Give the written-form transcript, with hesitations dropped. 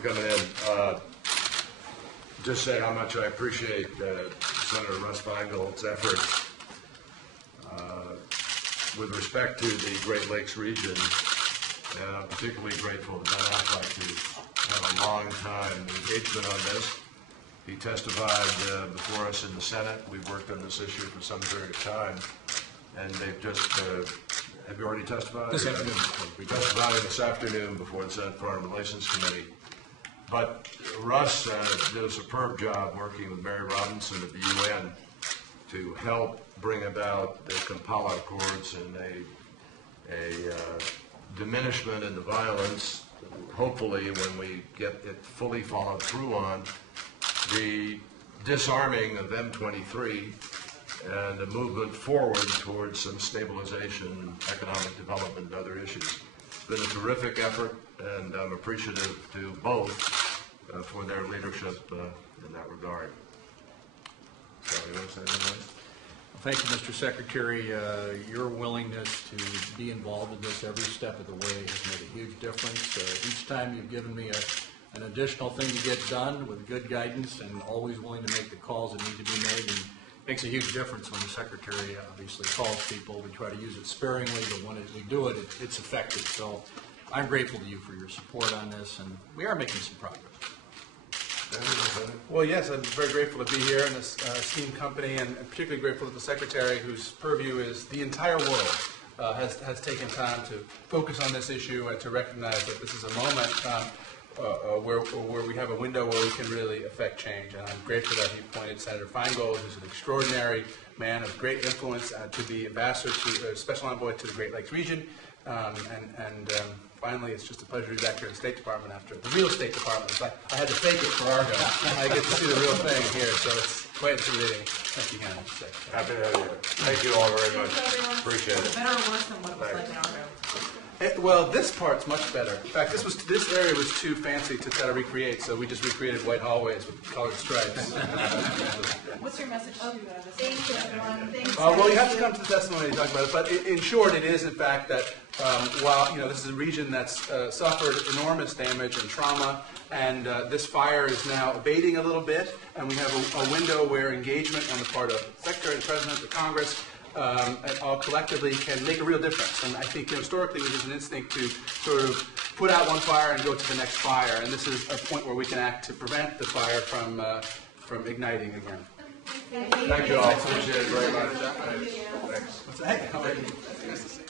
coming in. Just say how much I appreciate Senator Russ Feingold's efforts with respect to the Great Lakes region. And I'm particularly grateful to Ben Affleck to have a long time engagement on this. He testified before us in the Senate. We've worked on this issue for some period of time. And they've just, have you already testified? This afternoon. We testified this afternoon before the Senate Foreign Relations Committee. But Russ did a superb job working with Mary Robinson at the UN to help bring about the Kampala Accords and a diminishment in the violence, hopefully when we get it fully followed through on, the disarming of M23 and a movement forward towards some stabilization, economic development, and other issues. It's been a terrific effort, and I'm appreciative to both for their leadership in that regard. So, you want to say anything else? Thank you, Mr. Secretary. Your willingness to be involved in this every step of the way has made a huge difference. Each time you've given me an additional thing to get done with good guidance and always willing to make the calls that need to be made. And it makes a huge difference when the Secretary obviously calls people. We try to use it sparingly, but when we do it, it's effective. So I'm grateful to you for your support on this, and we are making some progress. Well, yes, I'm very grateful to be here in this esteemed company, and particularly grateful to the Secretary, whose purview is the entire world, has taken time to focus on this issue and to recognize that this is a moment where we have a window where we can really affect change. And I'm grateful that he appointed Senator Feingold, who's an extraordinary man of great influence, to be ambassador to Special Envoy to the Great Lakes region. Finally, it's just a pleasure to be back here in the State Department after the real State Department. It's like I had to fake it for Argo. I get to see the real thing here, so it's quite intimidating. Thank you, Hannah. Happy to have you. Thank you all very much. Appreciate it. Better or worse than what it was like in Argo? Well, this part's much better. In fact, this area was too fancy to try to recreate, so we just recreated white hallways with colored stripes. What's your message to the Thank you, everyone. Thanks. Well, you have to come to the testimony to talk about it, but in short, it is, in fact, that while this is a region that's suffered enormous damage and trauma, and this fire is now abating a little bit, and we have a window where engagement on the part of the Secretary, the President, the Congress, and all collectively can make a real difference. And I think historically there's an instinct to sort of put out one fire and go to the next fire, and this is a point where we can act to prevent the fire from igniting again. Thank you all. Appreciate it very much. Thanks.